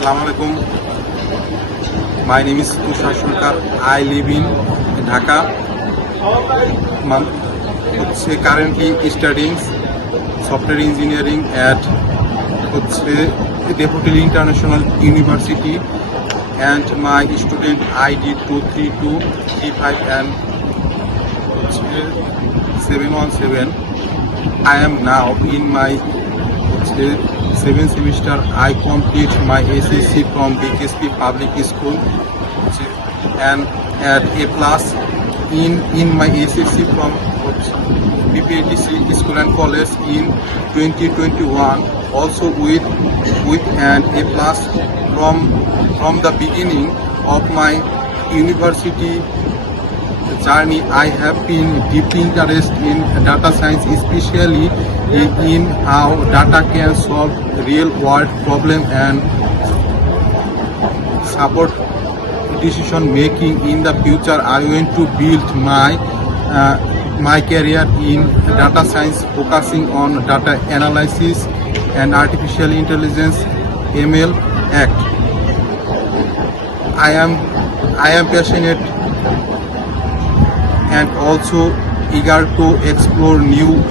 Assalamu alaikum. My name is Tushar Sarkar. I live in Dhaka. Currently studying software engineering at Daffodil International University, and my student ID 23235 and 717. I am now in my 7th semester. I complete my SSC from BKSP Public School and had A plus in my SSC from BPATC School and College in 2021. Also with an A plus from the beginning of my university journey. I have been deeply interested in data science, especially in how data can solve real-world problems and support decision making in the future. I want to build my career in data science, focusing on data analysis and artificial intelligence (ML) Act. I am passionate and also eager to explore new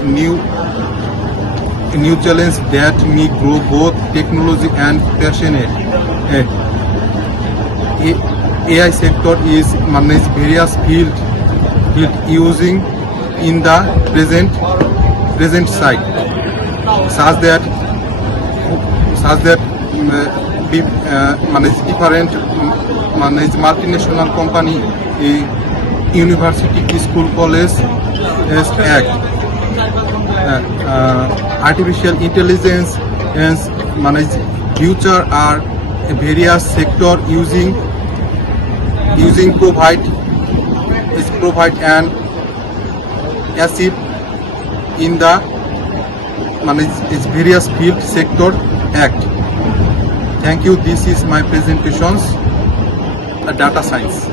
challenges that may grow both technology and passionate. AI sector is managed various field using in the present site, such that manage different multinational company, university, school, college act, artificial intelligence and manage future are various sector using provide and assist in the manage various field sector act. Thank you. This is my presentations, data science.